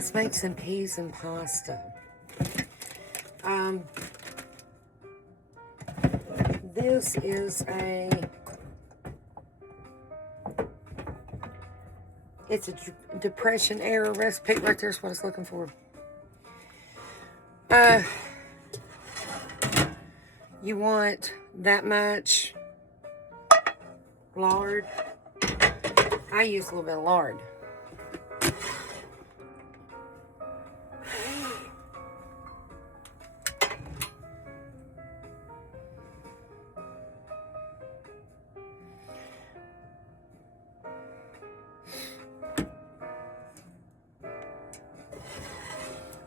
Let's make some peas and pasta. This is it's a Depression era recipe. Right there's what I was looking for. You want that much lard. I use a little bit of lard.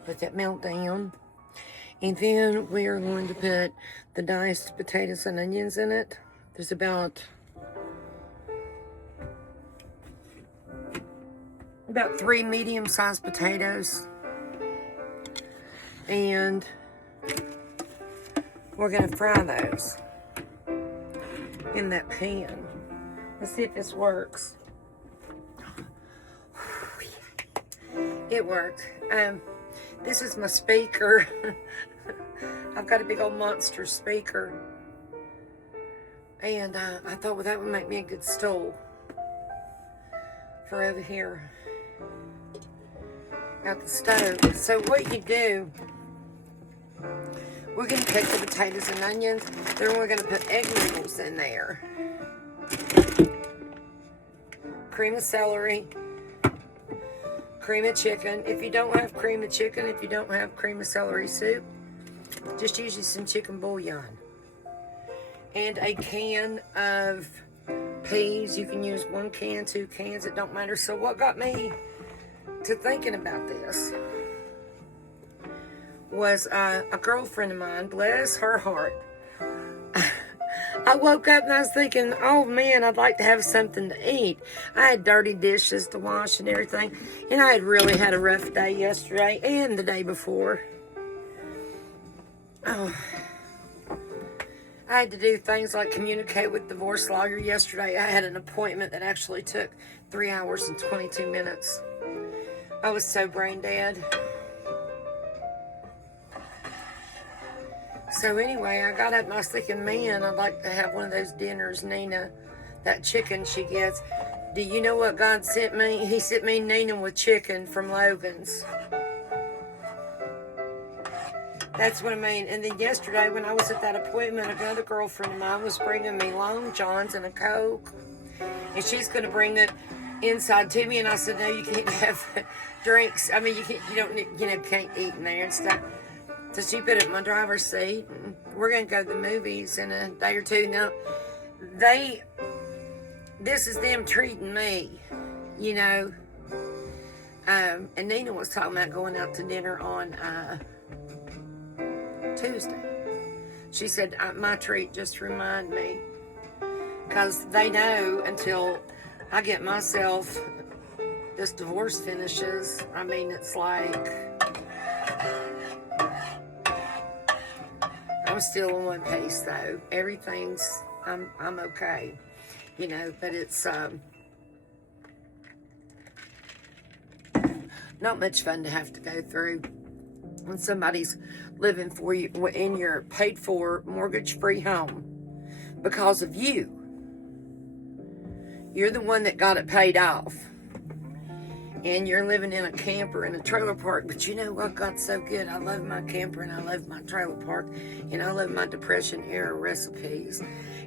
Let that melt down. And then we are going to put the diced potatoes and onions in it. There's about 3 medium-sized potatoes. And we're going to fry those in that pan. Let's see if this works. It worked. This is my speaker. I've got a big old monster speaker. And I thought, well, that would make me a good stool for over here at the stove. So what you do, we're going to take the potatoes and onions. Then we're going to put egg noodles in there. Cream of celery. Cream of chicken. If you don't have cream of chicken, if you don't have cream of celery soup, just use some chicken bouillon. And a can of peas. You can use 1 can, 2 cans, it don't matter. So what got me to thinking about this was a girlfriend of mine, bless her heart. I woke up and I was thinking, oh man, I'd like to have something to eat. I had dirty dishes to wash and everything. And I had really had a rough day yesterday and the day before. Oh, I had to do things like communicate with the divorce lawyer yesterday. I had an appointment that actually took 3 hours and 22 minutes. I was so brain dead. So anyway, I got up and I was thinking, man, I'd like to have one of those dinners, Nina, that chicken she gets. Do you know what God sent me? He sent me Nina with chicken from Logan's. That's what I mean. And then yesterday when I was at that appointment, another girlfriend of mine was bringing me Long John's and a Coke. And she's going to bring it inside to me. And I said, no, you can't have drinks. I mean, can't eat in there and stuff. So she put it in my driver's seat, and we're going to go to the movies in a day or two. Now, this is them treating me, you know. And Nina was talking about going out to dinner on Tuesday. She said, my treat, just remind me. Because they know until I get myself, this divorce finishes, I mean, it's like, I'm still on one pace though. Everything's, I'm okay, you know, but it's not much fun to have to go through when somebody's living for you in your paid for mortgage-free home because of you. You're the one that got it paid off. And you're living in a camper in a trailer park. But you know what? God's so good. I love my camper and I love my trailer park. And I love my Depression era recipes.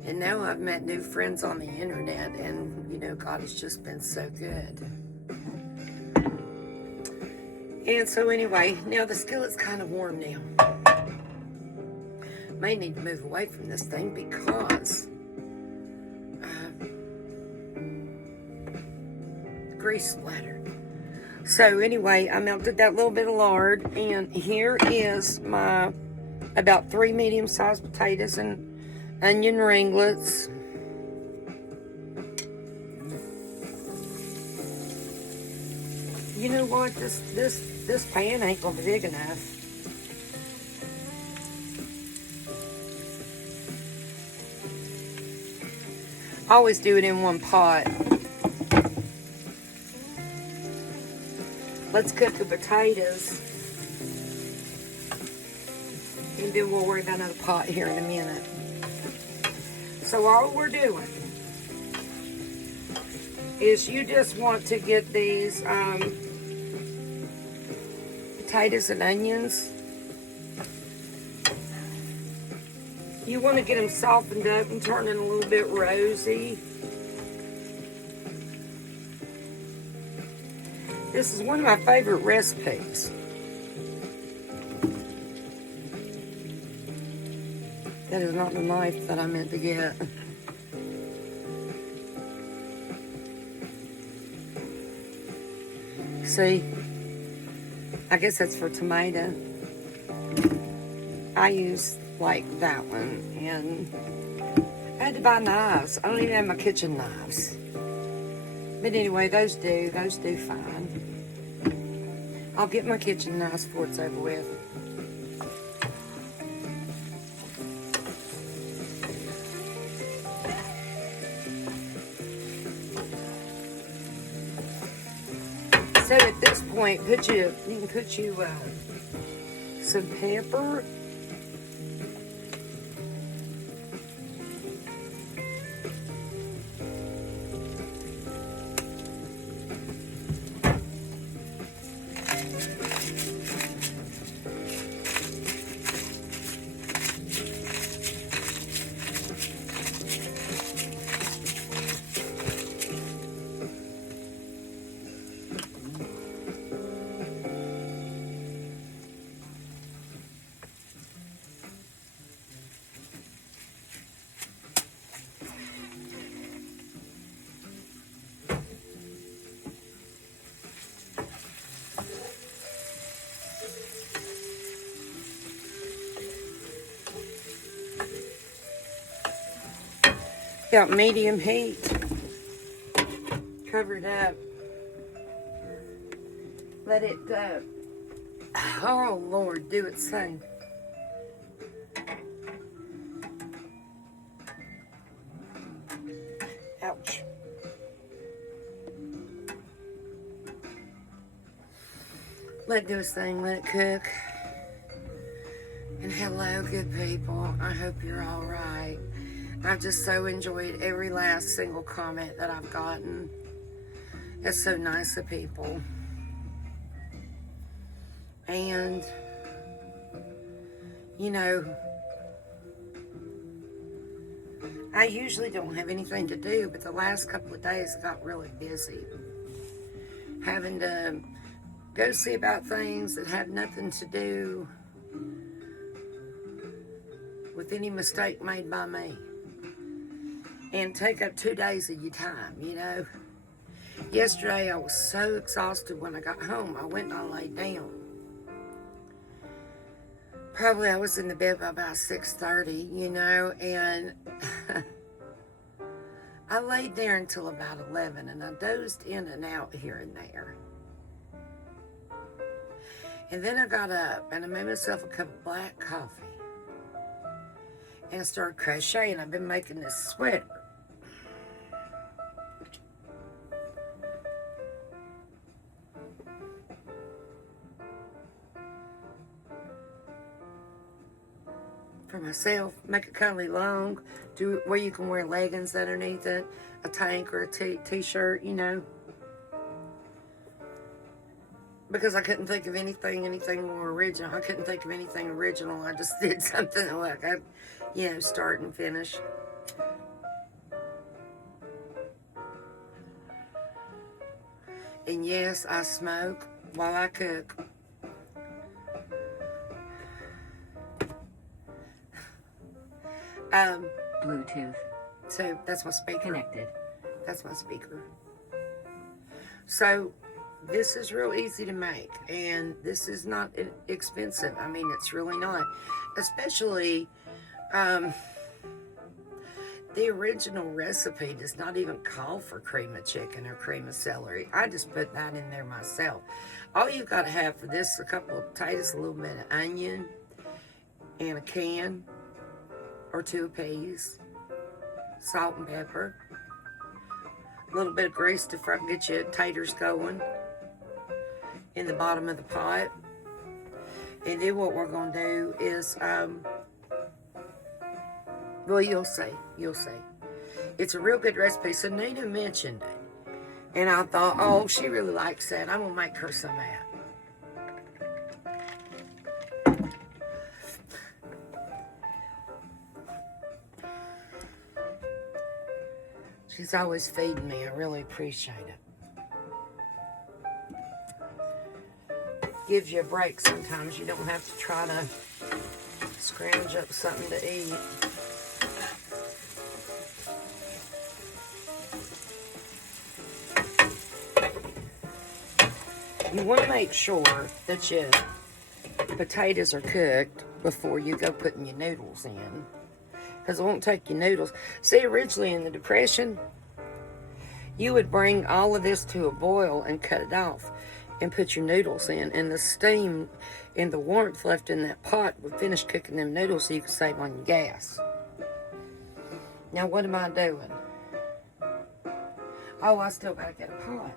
And now I've met new friends on the internet. And, you know, God has just been so good. And so anyway, now the skillet's kind of warm now. May need to move away from this thing because grease splatter. So anyway, I melted that little bit of lard, and here is my about 3 medium-sized potatoes and onion ringlets. You know what? This pan ain't gonna be big enough. I always do it in one pot. let's cook the potatoes. And then we'll worry about another pot here in a minute. So all we're doing is you just want to get these potatoes and onions. You want to get them softened up and turning a little bit rosy. This is one of my favorite recipes. That is not the knife that I meant to get. See, I guess that's for tomato. I use like that one, and I had to buy knives. I don't even have my kitchen knives. But anyway, those do fine. I'll get my kitchen knives before it's over with. So at this point, you can put some pepper. Got medium heat. Cover it up. Let it, oh Lord, do its thing. Ouch. Let it do its thing, let it cook. And hello, good people. I hope you're all right. I've just so enjoyed every last single comment that I've gotten. It's so nice of people. And, you know, I usually don't have anything to do, but the last couple of days I got really busy. Having to go see about things that had nothing to do with any mistake made by me. And take up 2 days of your time, you know. Yesterday I was so exhausted when I got home. I went and I laid down. Probably I was in the bed by about 6:30, you know, and I laid there until about 11, and I dozed in and out here and there. And then I got up and I made myself a cup of black coffee. And I started crocheting. I've been making this sweater. For myself, make it kind of long, do it where you can wear leggings underneath it, a tank or a t-shirt, you know. Because I couldn't think of anything more original. I couldn't think of anything original. I just did something like I, you know, start and finish. And yes, I smoke while I cook. Bluetooth. So that's my speaker. Connected. That's my speaker. So this is real easy to make, and this is not expensive. I mean, it's really not. Especially, the original recipe does not even call for cream of chicken or cream of celery. I just put that in there myself. All you got to have for this, a couple of potatoes, a little bit of onion, and a can or 2 of peas, salt and pepper, a little bit of grease to get your taters going, in the bottom of the pot. And then what we're going to do is, well, you'll see. You'll see. It's a real good recipe. So Nina mentioned it. And I thought, oh, she really likes that. I'm going to make her some of that. She's always feeding me. I really appreciate it. Gives you a break sometimes. You don't have to try to scrounge up something to eat. You want to make sure that your potatoes are cooked before you go putting your noodles in. Because it won't take your noodles. See, originally in the Depression, you would bring all of this to a boil and cut it off and put your noodles in. And the steam and the warmth left in that pot would finish cooking them noodles so you could save on your gas. Now, what am I doing? Oh, I still got to get a pot.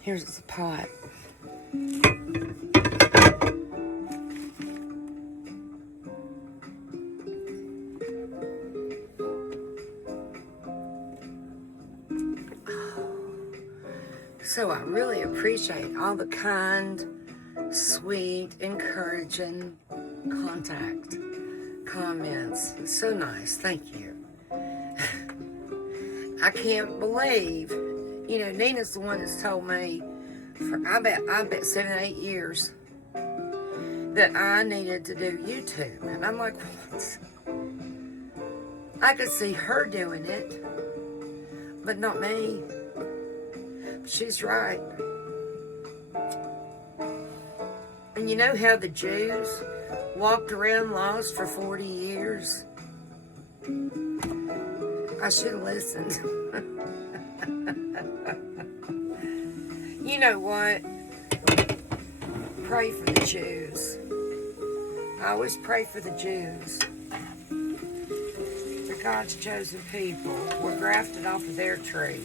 Here's the pot. So I really appreciate all the kind, sweet, encouraging contact, comments. It's so nice. Thank you. I can't believe, you know, Nina's the one that's told me for I bet 7 or 8 years that I needed to do YouTube. And I'm like, what? I could see her doing it, but not me. She's right. And you know how the Jews walked around lost for 40 years? I should have listened. You know what? Pray for the Jews. I always pray for the Jews. They're God's chosen people. We're grafted off of their tree.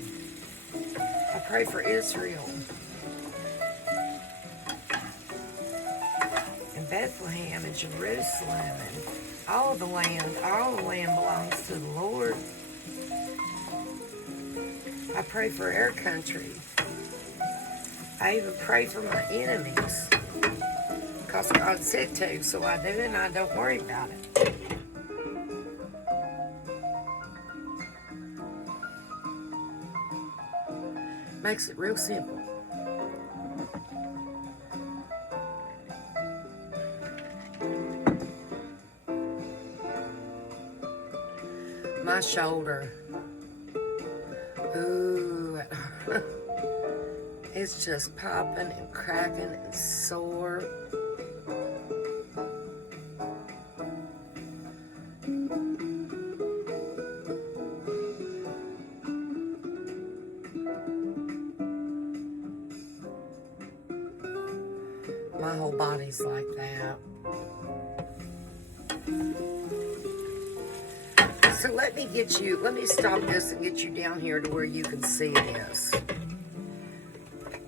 I pray for Israel. And Bethlehem and Jerusalem and all the land belongs to the Lord. I pray for our country. I even pray for my enemies. Because God said to, so I do, and I don't worry about it. Makes it real simple. My shoulder. Ooh. It's just popping and cracking and sore. My whole body's like that. So let me stop this and get you down here to where you can see this.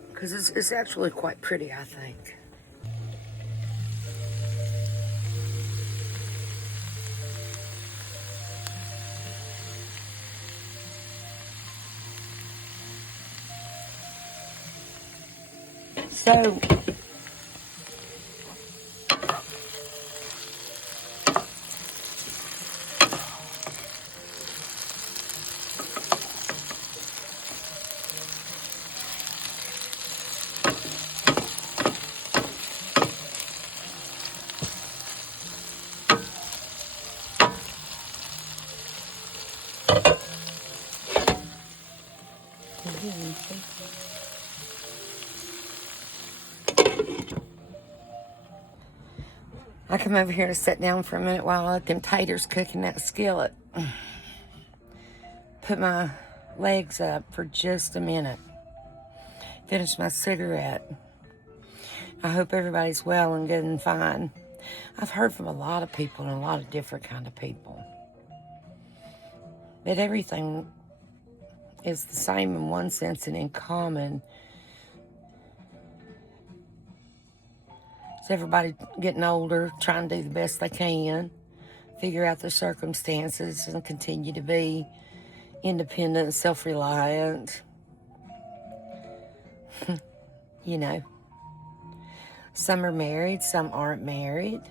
Because it's actually quite pretty, I think. So, I come over here to sit down for a minute while I let them taters cook in that skillet. Put my legs up for just a minute. Finish my cigarette. I hope everybody's well and good and fine. I've heard from a lot of people and a lot of different kind of people. But everything is the same in one sense and in common. It's everybody getting older, trying to do the best they can, figure out their circumstances, and continue to be independent and self-reliant. You know, some are married, some aren't married.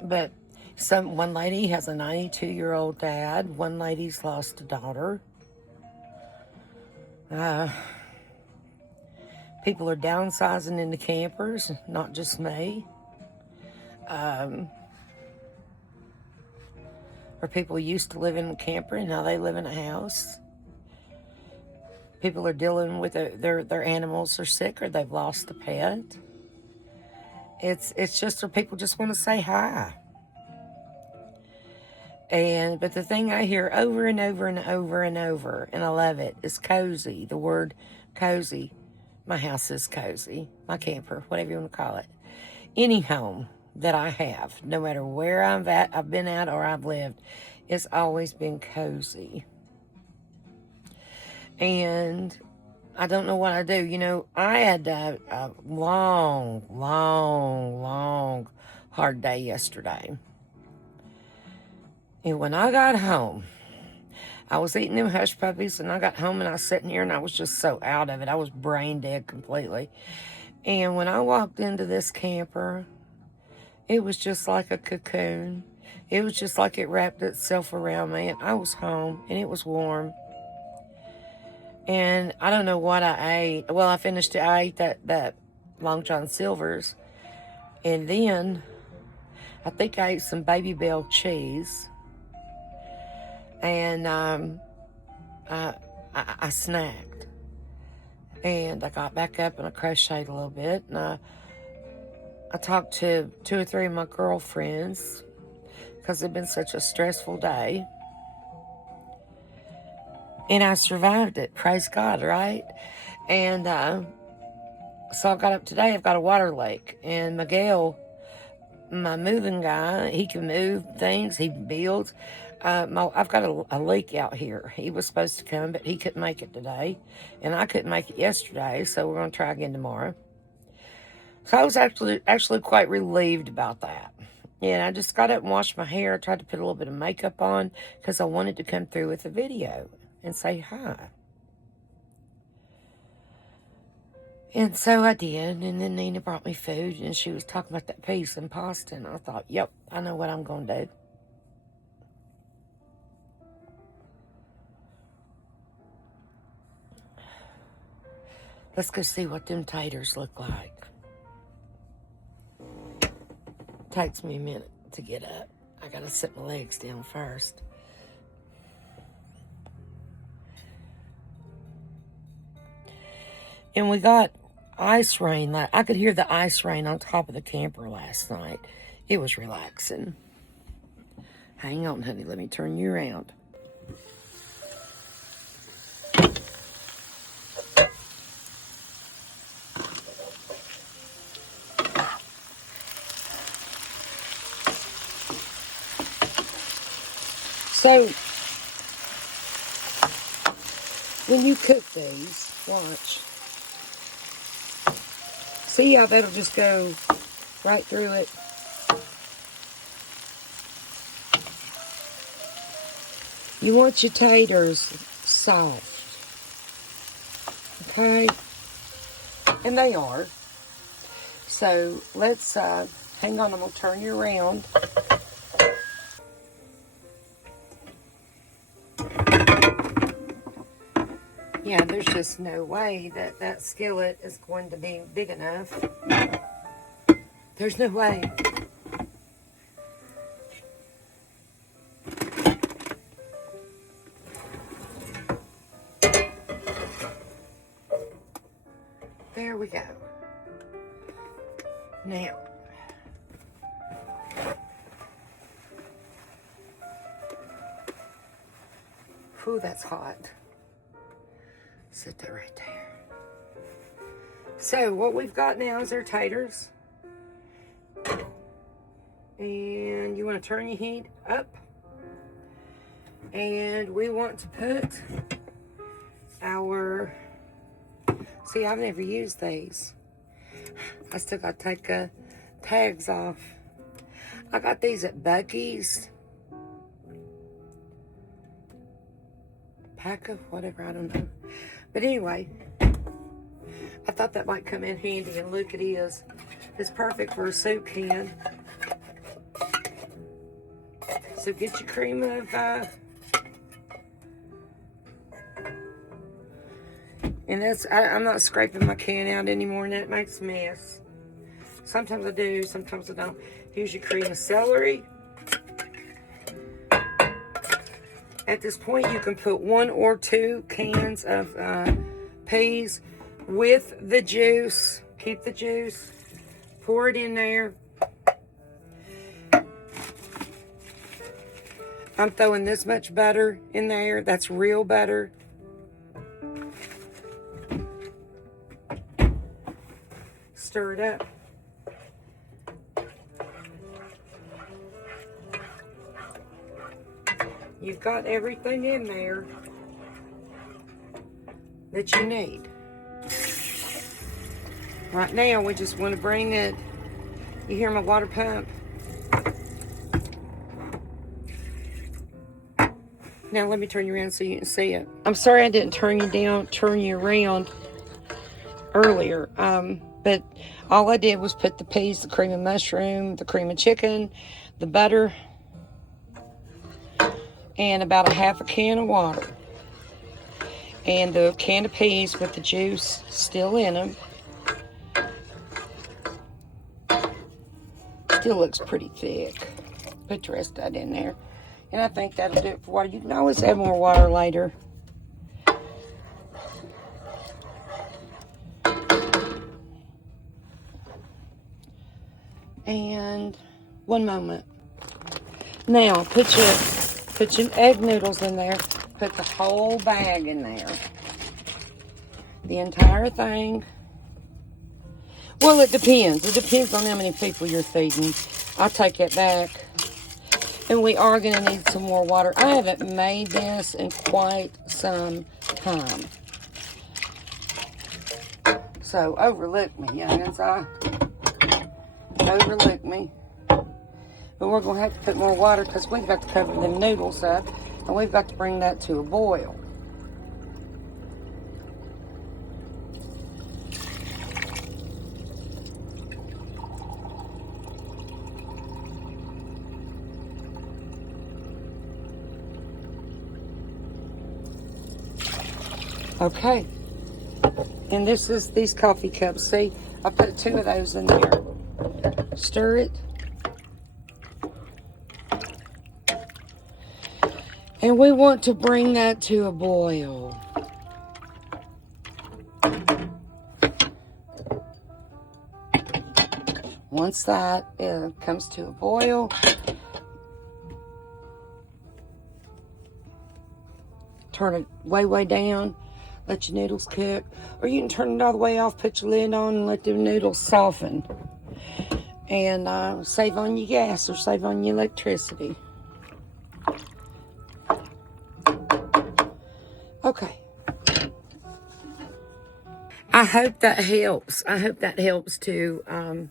But one lady has a 92-year-old dad. One lady's lost a daughter. People are downsizing into campers, not just me. Or people used to live in a camper and now they live in a house. People are dealing with their animals are sick or they've lost a pet. It's just where people just want to say hi. But the thing I hear over and over and over and over, and I love it, is cozy. The word cozy. My house is cozy. My camper, whatever you want to call it. Any home that I have, no matter where I've been at or I've lived, it's always been cozy. And I don't know what I do. You know, I had a long, hard day yesterday. And when I got home, I was eating them hush puppies, and I got home and I was sitting here and I was just so out of it. I was brain dead completely. And when I walked into this camper, it was just like a cocoon. It was just like it wrapped itself around me, and I was home and it was warm. And I don't know what I ate. Well, I ate that Long John Silver's. And then I think I ate some Baby Bell cheese. And I snacked. And I got back up and I crocheted a little bit. And I talked to 2 or 3 of my girlfriends because it's been such a stressful day. And I survived it. Praise God, right? And so I got up today. I've got a water leak. And Miguel, my moving guy, he can move things. He builds. I've got a leak out here. He was supposed to come, but he couldn't make it today. And I couldn't make it yesterday. So we're going to try again tomorrow. So I was actually quite relieved about that. And I just got up and washed my hair. I tried to put a little bit of makeup on because I wanted to come through with a video and say hi. And so I did. And then Nina brought me food, and she was talking about that piece and pasta. And I thought, yep, I know what I'm going to do. Let's go see what them taters look like. Takes me a minute to get up. I gotta sit my legs down first. And we got ice rain. I could hear the ice rain on top of the camper last night. It was relaxing. Hang on, honey. Let me turn you around. So, when you cook these, watch. See how that'll just go right through it? You want your taters soft. Okay? And they are. So, let's, hang on, I'm going to turn you around. Yeah, there's just no way that skillet is going to be big enough. There's no way. There we go. Now, whew, that's hot. Sit that right there. So what we've got now is our taters. And you want to turn your heat up. And we want to put our, see, I've never used these. I still got to take tags off. I got these at Buc-ee's. Pack of whatever, I don't know. But anyway, I thought that might come in handy, and look, it is. It's perfect for a soup can. So get your cream of, and that's, I'm not scraping my can out anymore, and that makes a mess. Sometimes I do, sometimes I don't. Here's your cream of celery. At this point, you can put 1 or 2 cans of peas with the juice. Keep the juice. Pour it in there. I'm throwing this much butter in there. That's real butter. Stir it up. You've got everything in there that you need. Right now, we just want to bring it. You hear my water pump? Now let me turn you around so you can see it. I'm sorry I didn't turn you around earlier. But all I did was put the peas, the cream of mushroom, the cream of chicken, the butter, and about a half a can of water. And the can of peas with the juice still in them. Still looks pretty thick. Put the rest of that in there. And I think that'll do it for water. You can always add more water later. And one moment. Now, put your egg noodles in there. Put the whole bag in there. The entire thing. Well, it depends. It depends on how many people you're feeding. I'll take it back. And we are going to need some more water. I haven't made this in quite some time. So, overlook me, youngins. Overlook me. But we're going to have to put more water because we've got to cover them noodles up. And we've got to bring that to a boil. Okay. And this is these coffee cups. See, I put 2 of those in there. Stir it. And we want to bring that to a boil. Once that comes to a boil, turn it way down. Let your noodles cook. Or you can turn it all the way off, put your lid on, and let the noodles soften. And save on your gas or save on your electricity. Okay. I hope that helps. I hope that helps to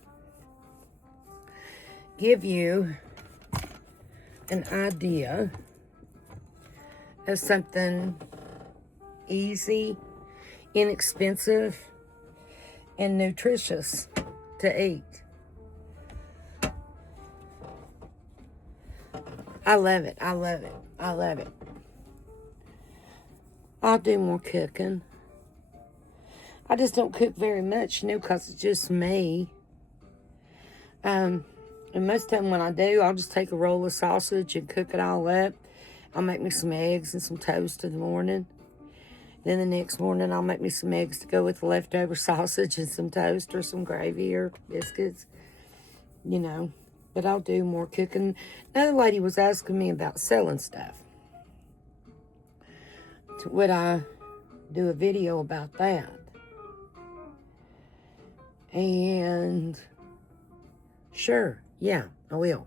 give you an idea of something easy, inexpensive, and nutritious to eat. I love it. I love it. I love it. I'll do more cooking. I just don't cook very much, because it's just me. And most of the time when I do, I'll just take a roll of sausage and cook it all up. I'll make me some eggs and some toast in the morning. Then the next morning, I'll make me some eggs to go with the leftover sausage and some toast or some gravy or biscuits, you know. But I'll do more cooking. Another lady was asking me about selling stuff. Would I do a video about that? And sure, yeah, I will.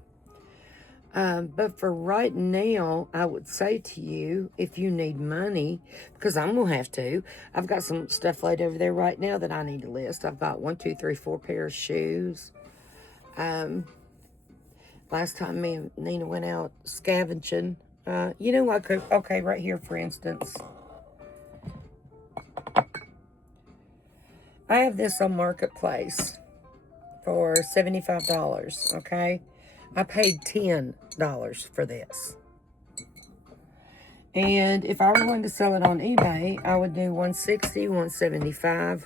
But for right now, I would say to you, if you need money, because I'm going to have to, I've got some stuff laid over there right now that I need to list. I've got 4 pairs of shoes. Last time me and Nina went out scavenging, you know, like, okay, right here, for instance. I have this on Marketplace for $75, okay? I paid $10 for this. And if I were going to sell it on eBay, I would do $160, $175.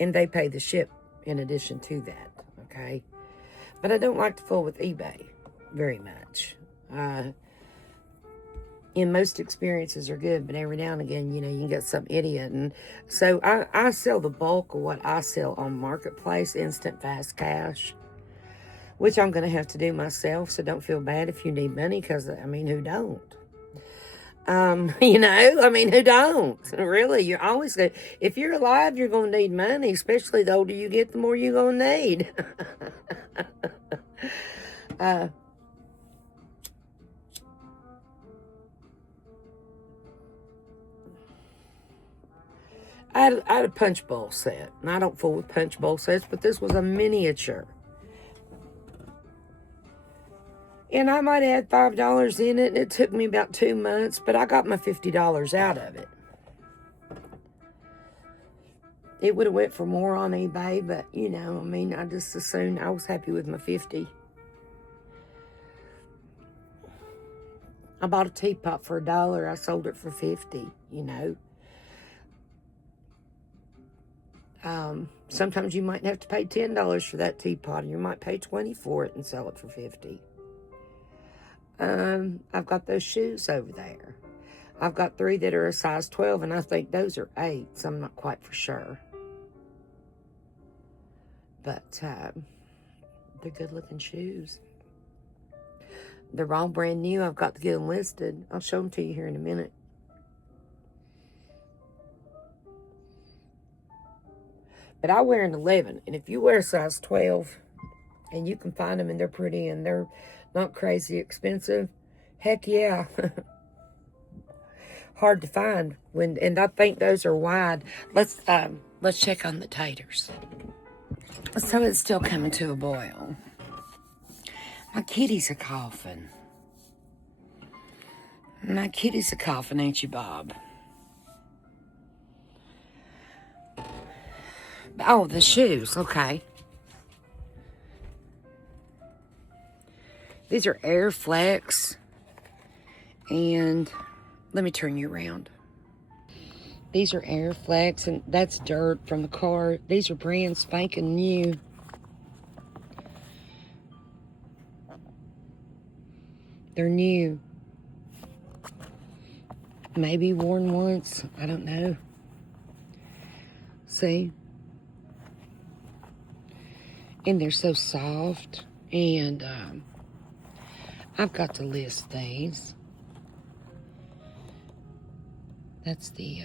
And they pay the ship in addition to that, okay? But I don't like to fool with eBay very much. And most experiences are good, but every now and again, you know, you can get some idiot. And so I sell the bulk of what I sell on Marketplace, instant fast cash, which I'm going to have to do myself. So don't feel bad if you need money, because, I mean, who don't? You know, I mean, who don't? Really, you're always going to, if you're alive, you're going to need money, especially the older you get, the more you're going to need. I had a punch bowl set, and I don't fool with punch bowl sets, but this was a miniature. And I might add $5 in it, and it took me about 2 months, but I got my $50 out of it. It would have went for more on eBay, but, you know, I mean, I just assumed I was happy with my 50. I bought a teapot for $1. I sold it for 50, you know. Sometimes you might have to pay $10 for that teapot, and you might pay $20 for it and sell it for 50. I've got those shoes over there. I've got 3 that are a size 12, and I think those are 8, so I'm not quite for sure. But they're good-looking shoes. They're all brand new. I've got to get them listed. I'll show them to you here in a minute. But I wear an 11, and if you wear a size 12, and you can find them, and they're pretty, and they're not crazy expensive, heck yeah. Hard to find, and I think those are wide. Let's check on the taters. So it's still coming to a boil. My kitties are coughing. My kitties are coughing, ain't you, Bob? Oh, the shoes, okay. These are Air Flex, and let me turn you around. These are Air Flex, and that's dirt from the car. These are brand spanking new. They're new. Maybe worn once, I don't know. See? And they're so soft, and I've got to list these. That's the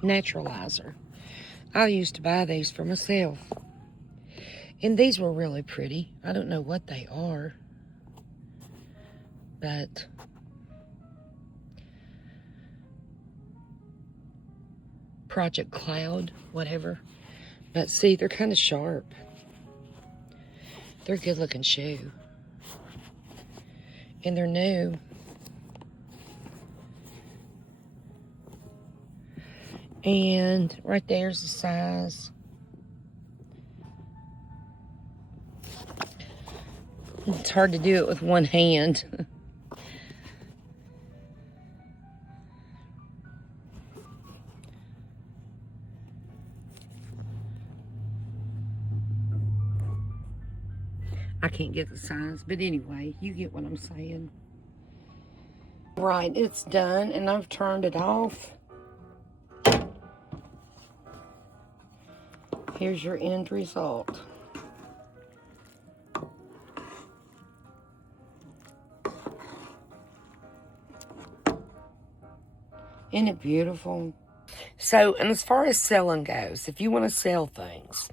naturalizer. I used to buy these for myself, and these were really pretty. I don't know what they are, but Project Cloud, whatever. But see, they're kind of sharp. They're a good looking shoe. And they're new. And right there's the size. It's hard to do it with one hand. I can't get the size, but anyway, you get what I'm saying. Right, it's done, and I've turned it off. Here's your end result. Isn't it beautiful? So, and as far as selling goes, if you want to sell things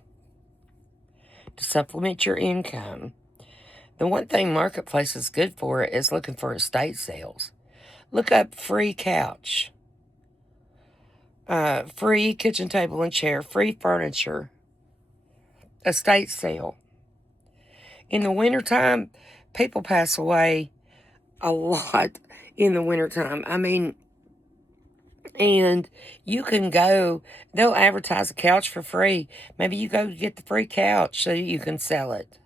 to supplement your income, the one thing Marketplace is good for is looking for estate sales. Look up free couch, free kitchen table and chair, free furniture, estate sale. In the wintertime, people pass away a lot in the wintertime. I mean, and you can go, they'll advertise a couch for free. Maybe you go get the free couch so you can sell it.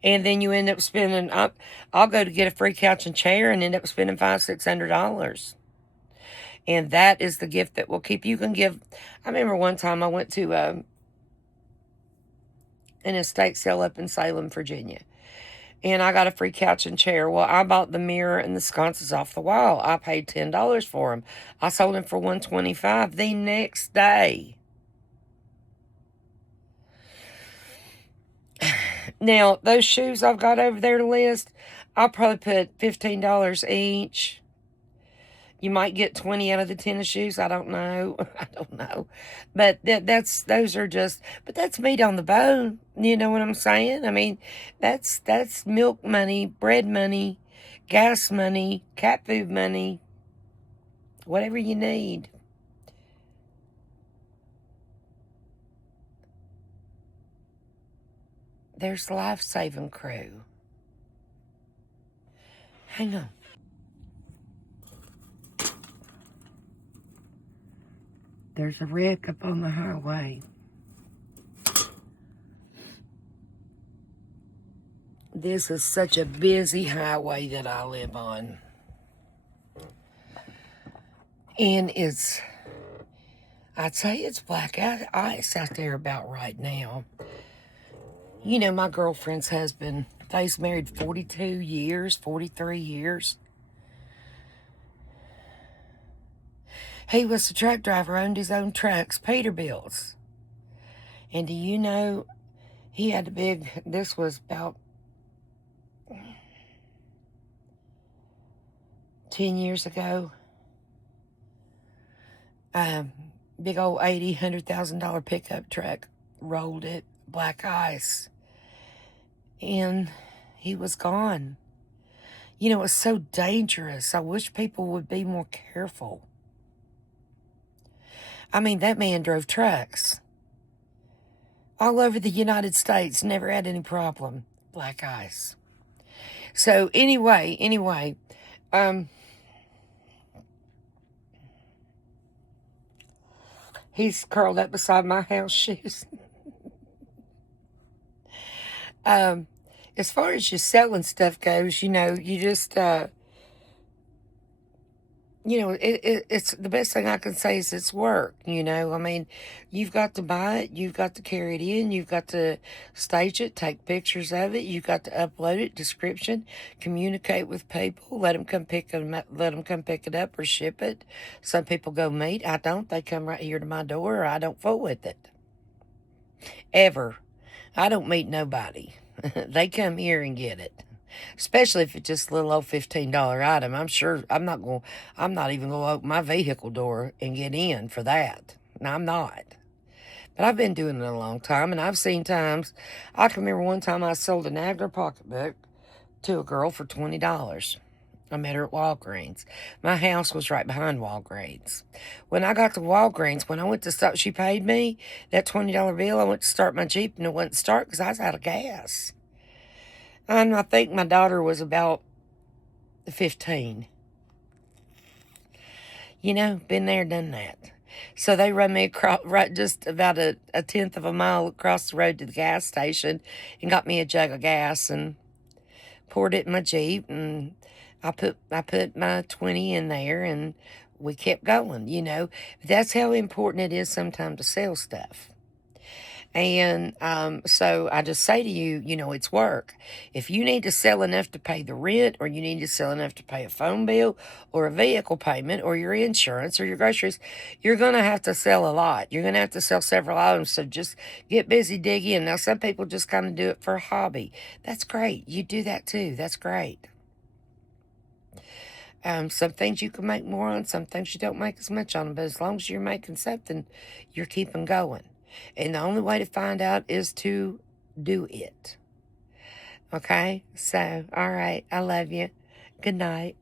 And then you end up spending, I'll go to get a free couch and chair and end up spending $500-$600. And that is the gift that will keep, you can give. I remember one time I went to an estate sale up in Salem, Virginia. And I got a free couch and chair. Well, I bought the mirror and the sconces off the wall. I paid $10 for them. I sold them for $125 the next day. Now, those shoes I've got over there to list, I'll probably put $15 each. You might get 20 out of the tennis shoes. I don't know. I don't know. But those are just, but that's meat on the bone. You know what I'm saying? I mean, that's milk money, bread money, gas money, cat food money, whatever you need. There's Life Saving Crew. Hang on. There's a wreck up on the highway. This is such a busy highway that I live on. And I'd say it's black ice out there about right now. You know, my girlfriend's husband, they's married 42 years, 43 years. He was a truck driver, owned his own trucks, Peterbilt's. And do you know, he had this was about 10 years ago. Big old $100,000 pickup truck rolled it, black ice. And he was gone. You know, it's so dangerous. I wish people would be more careful. I mean, that man drove trucks all over the United States, never had any problem. Black ice. So anyway, he's curled up beside my house shoes. As far as your selling stuff goes, you know, you just, you know, it's the best thing I can say is it's work, you know. I mean, you've got to buy it, you've got to carry it in, you've got to stage it, take pictures of it, you've got to upload it, description, communicate with people, let them come pick it up or ship it. Some people go meet, I don't. They come right here to my door, or I don't fool with it. Ever. I don't meet nobody. They come here and get it. Especially if it's just a little old $15 item. I'm not even going to open my vehicle door and get in for that. No, I'm not. But I've been doing it a long time, and I've seen times. I can remember one time I sold a Niagara pocketbook to a girl for $20. I met her at Walgreens. My house was right behind Walgreens. When I got to Walgreens, when I went to start, she paid me that $20 bill. I went to start my Jeep, and it wouldn't start because I was out of gas. And I think my daughter was about 15. You know, been there, done that. So they run me across, right, just about a tenth of a mile across the road to the gas station, and got me a jug of gas and poured it in my Jeep, and I put my 20 in there, and we kept going, you know. That's how important it is sometimes to sell stuff. And so I just say to you, it's work. If you need to sell enough to pay the rent, or you need to sell enough to pay a phone bill, or a vehicle payment, or your insurance, or your groceries, you're going to have to sell a lot. You're going to have to sell several items. So just get busy digging. Now, some people just kind of do it for a hobby. That's great. You do that too. That's great. Some things you can make more on, some things you don't make as much on, but as long as you're making something, you're keeping going. And the only way to find out is to do it. Okay? So, all right. I love you. Good night.